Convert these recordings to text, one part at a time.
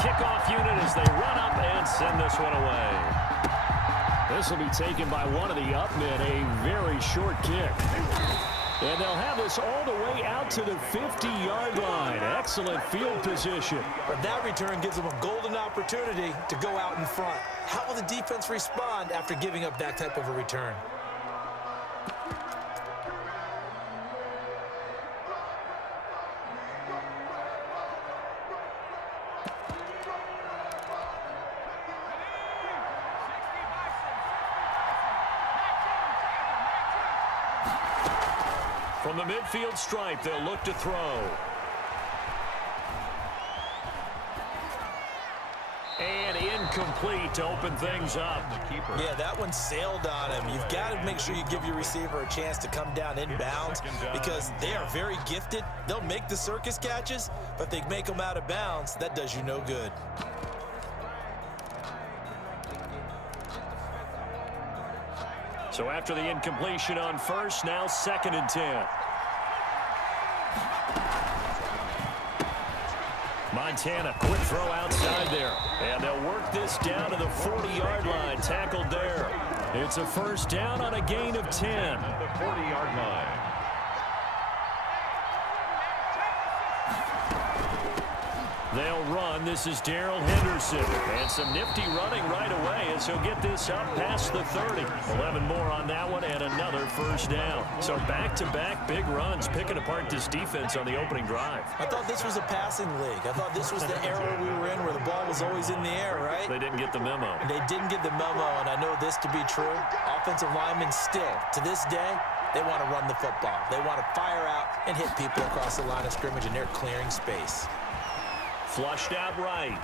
kickoff unit as they run up and send this one away. This will be taken by one of the up men, a very short kick. And they'll have this all the way out to the 50-yard line. Excellent field position. But that return gives them a golden opportunity to go out in front. How will the defense respond after giving up that type of a return? From the midfield stripe, they'll look to throw. And incomplete to open things up. Yeah, that one sailed on him. You've got to make sure you give your receiver a chance to come down inbounds because they are very gifted. They'll make the circus catches, but if they make them out of bounds, that does you no good. So after the incompletion on first, now 2nd and 10. Montana, quick throw outside there. And they'll work this down to the 40-yard line, tackled there. It's a first down on a gain of 10. The 40-yard line. They'll run. This is Darrell Henderson. And some nifty running right away as he'll get this up past the 30. 11 more on that one and another first down. So back-to-back big runs picking apart this defense on the opening drive. I thought this was a passing league. I thought this was the era we were in where the ball was always in the air, right? They didn't get the memo. They didn't get the memo, and I know this to be true. Offensive linemen still, to this day, they want to run the football. They want to fire out and hit people across the line of scrimmage, and they're clearing space. Flushed out right.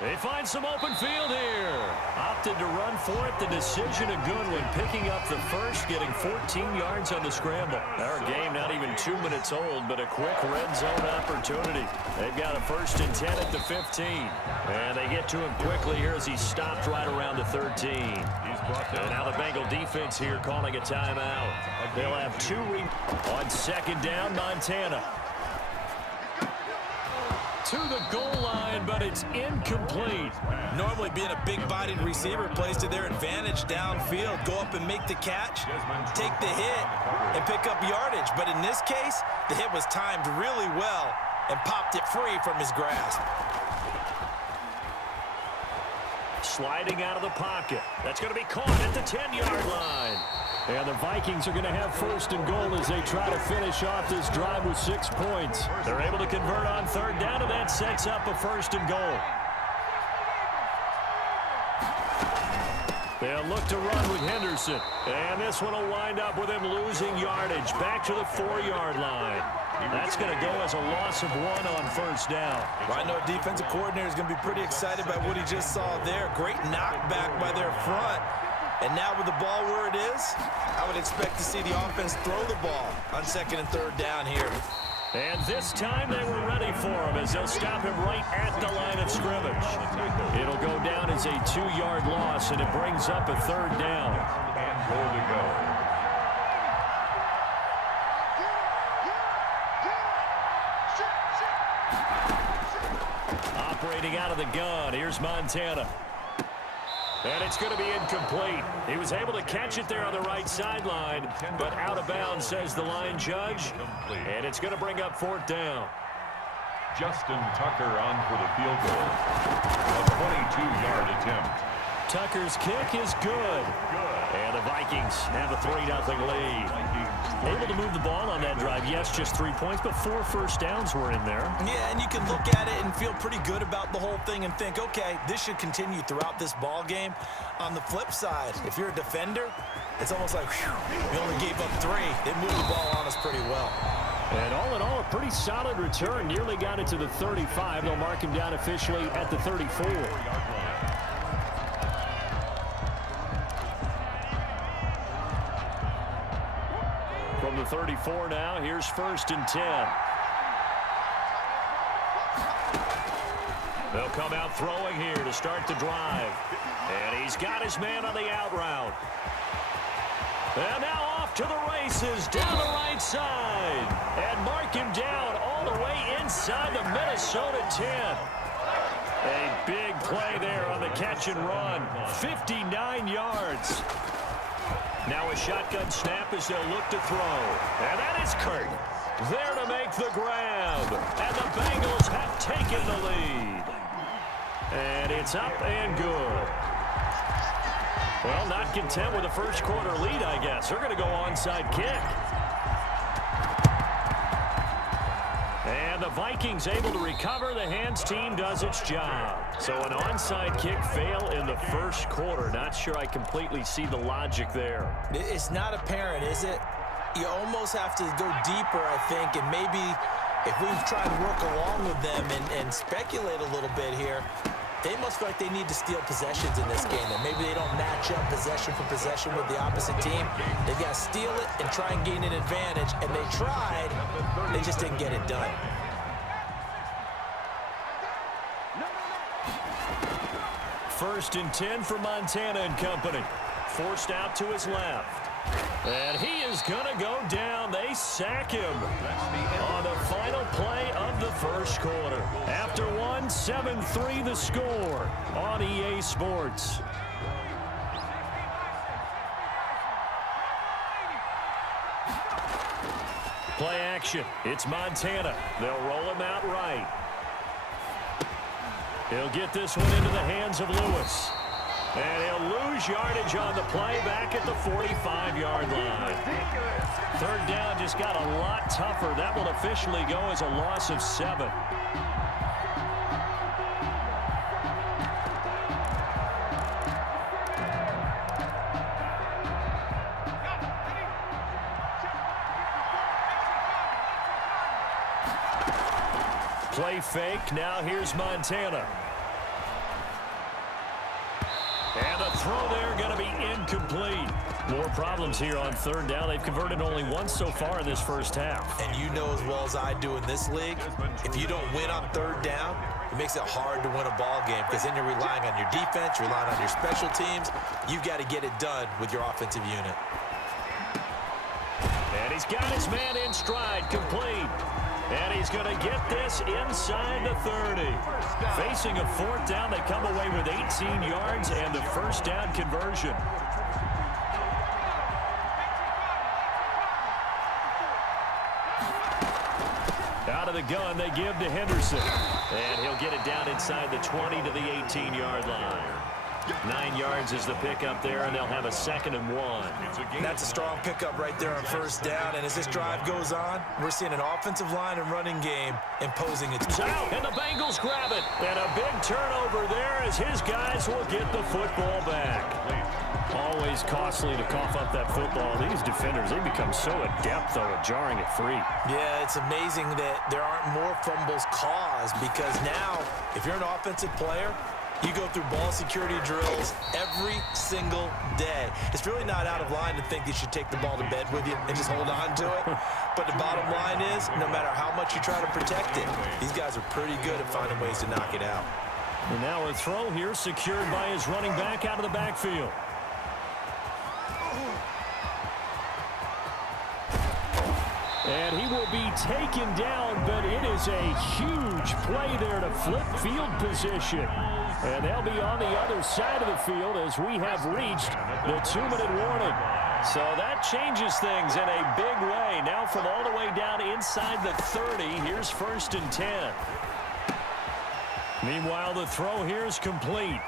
They find some open field here. Opted to run for it. The decision a good one. Picking up the first, getting 14 yards on the scramble. Our game not even 2 minutes old, but a quick red zone opportunity. They've got a 1st and 10 at the 15. And they get to him quickly here as he stopped right around the 13. And now the Bengal defense here calling a timeout. They'll have two on 2nd down, Montana. To the goal line, but it's incomplete. Normally being a big-bodied receiver plays to their advantage downfield. Go up and make the catch, take the hit, and pick up yardage. But in this case, the hit was timed really well and popped it free from his grasp. Sliding out of the pocket. That's going to be caught at the 10-yard line. And the Vikings are going to have 1st and goal as they try to finish off this drive with 6 points. They're able to convert on 3rd down, and that sets up a 1st and goal. They'll look to run with Henderson. And this one will wind up with him losing yardage back to the 4-yard line. That's going to go as a loss of 1 on 1st down. Well, I know a defensive coordinator is going to be pretty excited by what he just saw there. Great knockback by their front. And now with the ball where it is, I would expect to see the offense throw the ball on 2nd and 3rd down here. And this time they were ready for him as they'll stop him right at the line of scrimmage. It'll go down as a 2-yard loss, and it brings up a 3rd down. And goal to go. Operating out of the gun, here's Montana. And it's going to be incomplete. He was able to catch it there on the right sideline, but out of bounds, says the line judge. And it's going to bring up 4th down. Justin Tucker on for the field goal. A 22-yard attempt. Tucker's kick is good. And the Vikings have a 3-0 lead. Able to move the ball on that drive. Yes, just 3 points, but 4 first downs were in there. Yeah, and you can look at it and feel pretty good about the whole thing and think, okay, this should continue throughout this ball game. On the flip side, if you're a defender, it's almost like, whew, we only gave up 3. They moved the ball on us pretty well. And all in all, a pretty solid return. Nearly got it to the 35. They'll mark him down officially at the 34. From the 34 now, here's 1st and 10. They'll come out throwing here to start the drive. And he's got his man on the out route. And now off to the races down the right side. And mark him down all the way inside the Minnesota 10. A big play there on the catch and run. 59 yards. Now a shotgun snap as they'll look to throw. And that is Kurt there to make the grab. And the Bengals have taken the lead. And it's up and good. Well, not content with a first quarter lead, I guess. They're going to go onside kick. And the Vikings able to recover. The hands team does its job. So an onside kick fail in the first quarter. Not sure I completely see the logic there. It's not apparent, is it? You almost have to go deeper, I think, and maybe if we try to work along with them and speculate a little bit here, they must feel like they need to steal possessions in this game, and maybe they don't match up possession for possession with the opposite team. They've got to steal it and try and gain an advantage, and they tried. They just didn't get it done. First and 10 for Montana and company. Forced out to his left. And he is going to go down. They sack him on the final play of the first quarter. After one, 7-3 the score on EA Sports. Play action. It's Montana. They'll roll him out right. He'll get this one into the hands of Lewis. And he'll lose yardage on the play back at the 45-yard line. Third down just got a lot tougher. That will officially go as a loss of 7. Play fake. Now here's Montana. And the throw there going to be incomplete. More problems here on third down. They've converted only once so far in this first half. And you know as well as I do in this league, if you don't win on third down, it makes it hard to win a ball game because then you're relying on your defense, you're relying on your special teams. You've got to get it done with your offensive unit. And he's got his man in stride, complete. And he's going to get this inside the 30. Facing a fourth down, they come away with 18 yards and the first down conversion. Out of the gun, they give to Henderson. And he'll get it down inside the 20 to the 18-yard line. 9 yards is the pickup there, and they'll have a 2nd and 1. That's a strong pickup right there on first down. And as this drive goes on, we're seeing an offensive line and running game imposing its out, and the Bengals grab it. And a big turnover there as his guys will get the football back. Always costly to cough up that football. These defenders, they become so adept, though, at jarring it free. Yeah, it's amazing that there aren't more fumbles caused because now, if you're an offensive player, you go through ball security drills every single day. It's really not out of line to think you should take the ball to bed with you and just hold on to it. But the bottom line is, no matter how much you try to protect it, these guys are pretty good at finding ways to knock it out. And now a throw here secured by his running back out of the backfield. And he will be taken down, but it is a huge play there to flip field position. And they'll be on the other side of the field as we have reached the 2-minute warning. So that changes things in a big way. Now from all the way down inside the 30, here's 1st and 10. Meanwhile, the throw here is complete.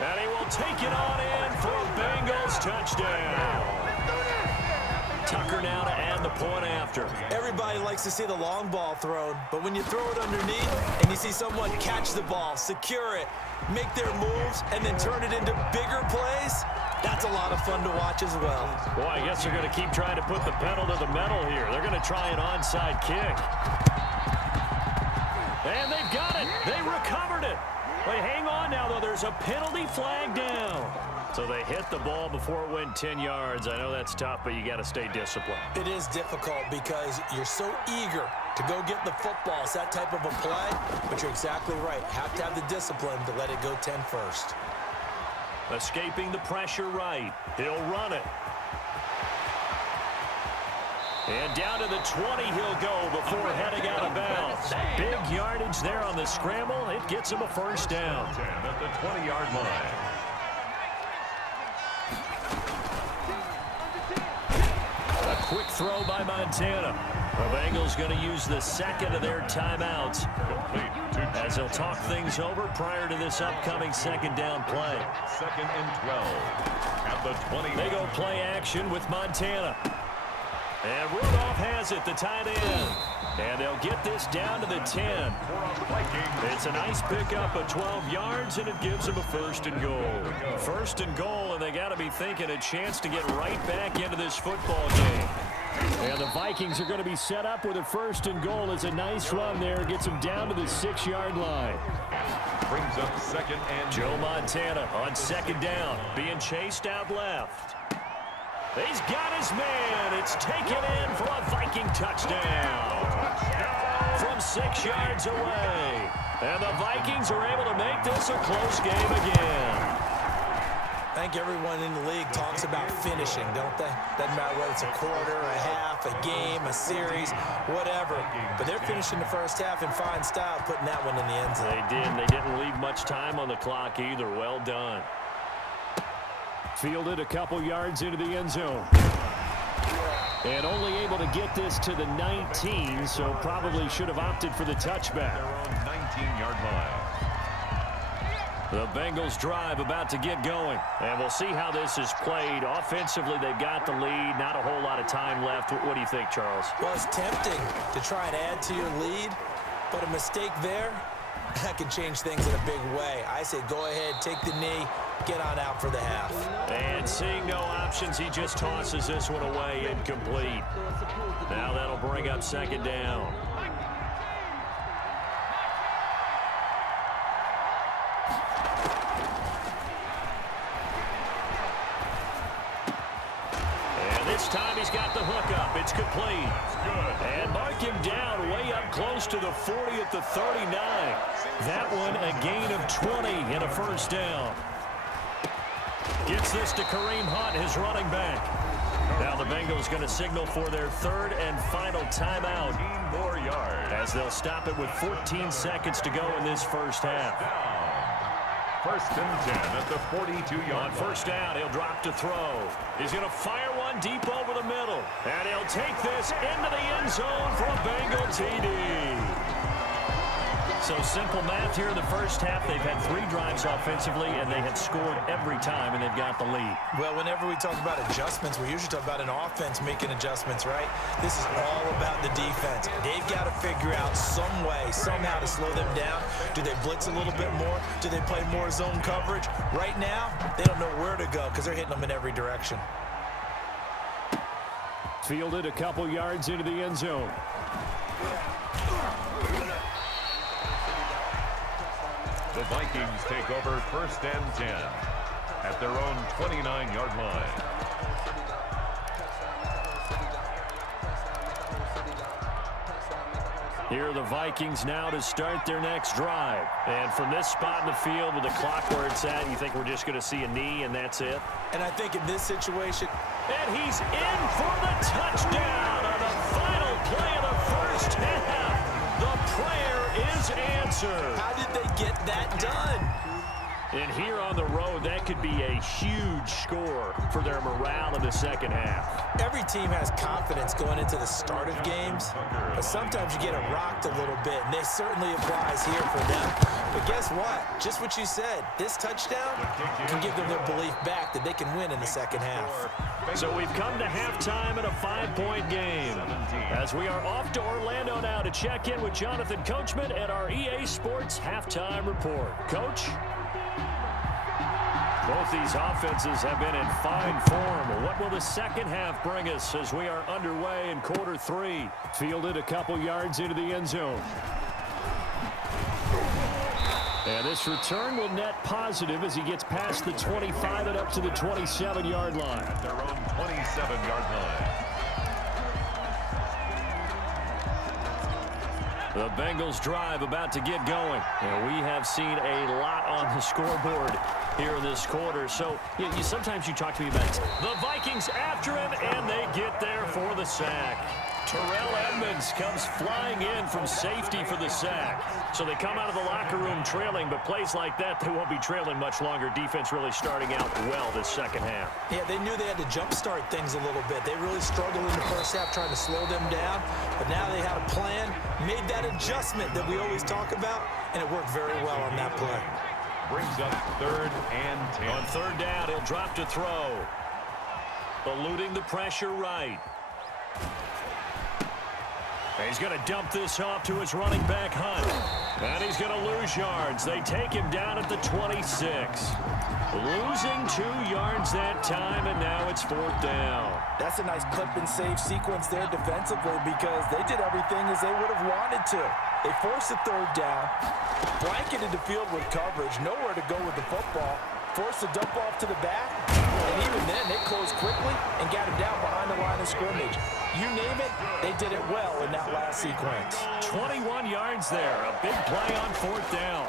And he will take it on in for a Bengals touchdown. Tucker now to add the point after. Everybody likes to see the long ball thrown, but when you throw it underneath and you see someone catch the ball, secure it, make their moves, and then turn it into bigger plays, that's a lot of fun to watch as well. Boy, I guess they're going to keep trying to put the pedal to the metal here. They're going to try an onside kick. And they've got it. They recovered it. But hang on now, though. There's a penalty flag down. So they hit the ball before it went 10 yards. I know that's tough, but you got to stay disciplined. It is difficult because you're so eager to go get the football. It's that type of a play, but you're exactly right. Have to have the discipline to let it go 10 first. Escaping the pressure right. He'll run it. And down to the 20 he'll go before heading out of bounds. Big yardage there on the scramble. It gets him a first down. 10 at the 20-yard line. A quick throw by Montana. The Bengals going to use the second of their timeouts as they'll talk things over prior to this upcoming second down play. 2nd and 12 at the 20. They go play action with Montana. And Rudolph has it, the tight end. And they'll get this down to the 10. It's a nice pickup of 12 yards, and it gives them a 1st and goal. 1st and goal, and they got to be thinking a chance to get right back into this football game. And the Vikings are going to be set up with a 1st and goal. It's a nice run there. Gets them down to the 6-yard line. Brings up 2nd and Joe Montana on 2nd down, being chased out left. He's got his man. It's taken in for a Viking touchdown from 6 yards away. And the Vikings are able to make this a close game again. I think everyone in the league talks about finishing, don't they? Doesn't matter whether it's a quarter, a half, a game, a series, whatever. But they're finishing the first half in fine style, putting that one in the end zone. They did. They didn't leave much time on the clock either. Well done. Fielded a couple yards into the end zone. And only able to get this to the 19, so probably should have opted for the touchback. their own 19-yard line. The Bengals drive about to get going. And we'll see how this is played. Offensively, they've got the lead. Not a whole lot of time left. What do you think, Charles? Well, it's tempting to try and add to your lead, but a mistake there, that can change things in a big way. I say go ahead, take the knee, get on out for the half. And seeing no options, he just tosses this one away, incomplete. Now that'll bring up 2nd down. And this time he's got the hook up. It's complete. And mark him down way up close to the 40 at the 39. That one a gain of 20 and a 1st down. Gets this to Kareem Hunt, his running back. Now the Bengals going to signal for their 3rd and final timeout. 15 more yards. As they'll stop it with 14 seconds to go in this first half. 1st and 10 at the 42-yard On 1st down, he'll drop to throw. He's going to fire one deep over the middle. And he'll take this into the end zone for a Bengal TD. So simple math here in the first half. They've had 3 drives offensively, and they have scored every time, and they've got the lead. Well, whenever we talk about adjustments, we usually talk about an offense making adjustments, right? This is all about the defense. They've got to figure out some way, somehow to slow them down. Do they blitz a little bit more? Do they play more zone coverage? Right now, they don't know where to go because they're hitting them in every direction. Fielded a couple yards into the end zone. The Vikings take over 1st and 10 at their own 29-yard line. Here are the Vikings now to start their next drive. And from this spot in the field with the clock where it's at, you think we're just going to see a knee and that's it? And I think in this situation... And he's in for the touchdown on the final play of the first half. The prayer is answered. How did they get that done? And here on the road, that could be a huge score for their morale in the second half. Every team has confidence going into the start of games, but sometimes you get it rocked a little bit, and this certainly applies here for them. But guess what? Just what you said, this touchdown can give them their belief back that they can win in the second half. So we've come to halftime in a 5-point game. As we are off to Orlando now to check in with Jonathan Coachman at our EA Sports Halftime Report. Coach? Both these offenses have been in fine form. What will the second half bring us as we are underway in quarter 3? Fielded a couple yards into the end zone. And this return will net positive as he gets past the 25 and up to the 27-yard line. At their own 27-yard line. The Bengals drive about to get going. And we have seen a lot on the scoreboard here in this quarter. So sometimes you talk to me about the Vikings after him, and they get there for the sack. Terrell Edmonds comes flying in from safety for the sack. So they come out of the locker room trailing, but plays like that, they won't be trailing much longer. Defense really starting out well this second half. Yeah, they knew they had to jumpstart things a little bit. They really struggled in the first half trying to slow them down, but now they had a plan, made that adjustment that we always talk about, and it worked very well on that play. Brings up 3rd and 10. On 3rd down, he'll drop to throw. Eluding the pressure right. He's going to dump this off to his running back, Hunt. And he's going to lose yards. They take him down at the 26. Losing 2 yards that time, and now it's 4th down. That's a nice clip and save sequence there defensively because they did everything as they would have wanted to. They forced the 3rd down, blanketed the field with coverage, nowhere to go with the football, forced the dump off to the back, and even then they closed quickly and got him down behind the line of scrimmage. You name it, they did it well in that last sequence. 21 yards there, a big play on 4th down.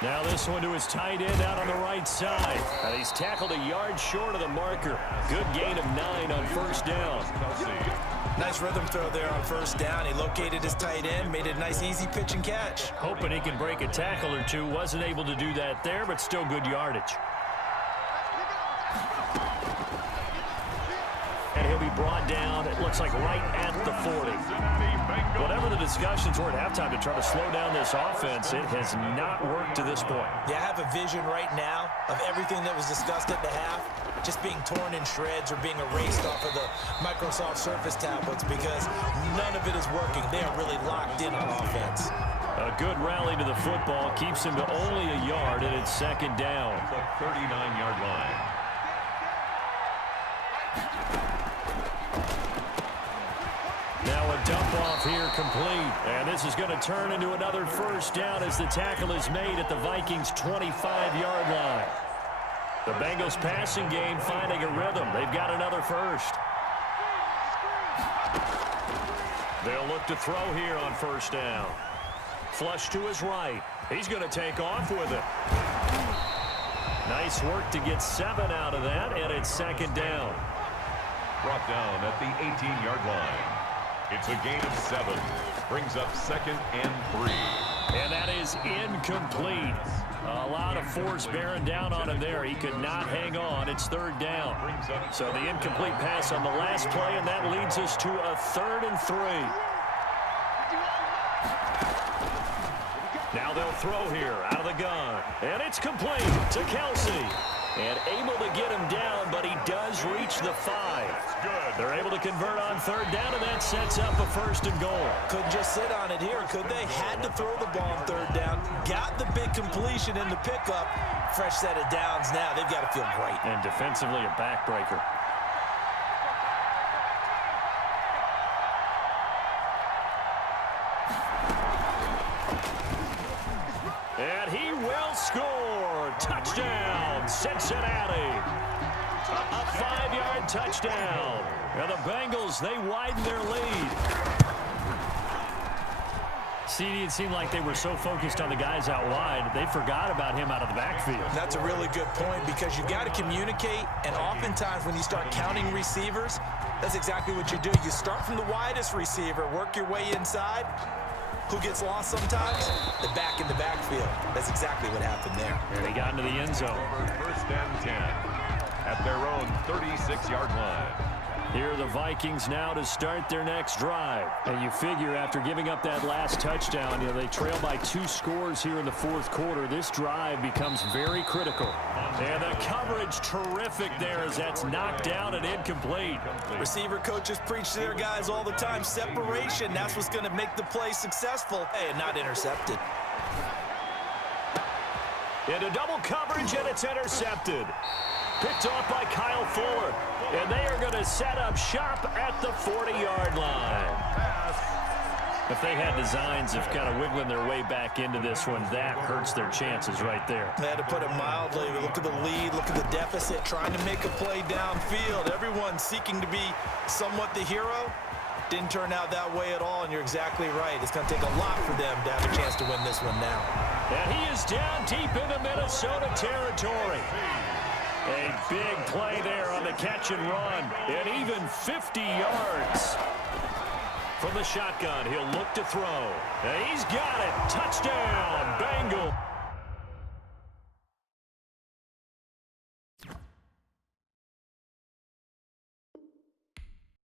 Now this one to his tight end out on the right side. And he's tackled a yard short of the marker. Good gain of 9 on 1st down. Nice rhythm throw there on 1st down. He located his tight end, made it a nice easy pitch and catch. Hoping he can break a tackle or two. Wasn't able to do that there, but still good yardage. And he'll be brought down, it looks like right at the 40. Whatever the discussions were at halftime to try to slow down this offense, it has not worked to this point. Yeah, I have a vision right now of everything that was discussed at the half just being torn in shreds or being erased off of the Microsoft Surface tablets because none of it is working. They are really locked in on offense. A good rally to the football keeps him to only a yard, and it's 2nd down. The 39-yard line. Now a dump off here complete. And this is going to turn into another 1st down as the tackle is made at the Vikings' 25-yard line. The Bengals passing game finding a rhythm. They've got another 1st. They'll look to throw here on 1st down. Flush to his right. He's going to take off with it. Nice work to get 7 out of that, and it's 2nd down. Brought down at the 18-yard line. It's a gain of 7. Brings up 2nd and 3. And that is incomplete. A lot of force bearing down on him there. He could not hang on. It's 3rd down. So the incomplete pass on the last play, and that leads us to a 3rd and 3. Now they'll throw here out of the gun. And it's complete to Kelsey. And able to get him down, but he does reach the 5. They're able to convert on 3rd down, and that sets up a 1st and goal. Couldn't just sit on it here, could they? Had to throw the ball on 3rd down. Got the big completion in the pickup. Fresh set of downs now. They've got to feel great. And defensively a backbreaker. And he will score. Touchdown, Cincinnati. A 5-yard touchdown. And the Bengals, they widen their lead. CD, it seemed like they were so focused on the guys out wide, they forgot about him out of the backfield. That's a really good point because you got to communicate, and oftentimes when you start counting receivers, that's exactly what you do. You start from the widest receiver, work your way inside. Who gets lost sometimes? The back in the backfield. That's exactly what happened there. And he got into the end zone. 1st and 10 at their own 36-yard line. Here are the Vikings now to start their next drive. And you figure after giving up that last touchdown, they trail by 2 scores here in the 4th quarter. This drive becomes very critical. And the coverage terrific there as that's knocked down and incomplete. Receiver coaches preach to their guys all the time. Separation, that's what's going to make the play successful. Hey, and not intercepted. Into double coverage, and it's intercepted. Picked off by Kyle Fuller. And they are going to set up shop at the 40-yard line. If they had designs of kind of wiggling their way back into this one, that hurts their chances right there. They had to put it mildly. Look at the lead, look at the deficit, trying to make a play downfield. Everyone seeking to be somewhat the hero. Didn't turn out that way at all, and you're exactly right. It's going to take a lot for them to have a chance to win this one now. And he is down deep into Minnesota territory. A big play there on the catch and run. And even 50 yards. From the shotgun, he'll look to throw. And he's got it. Touchdown.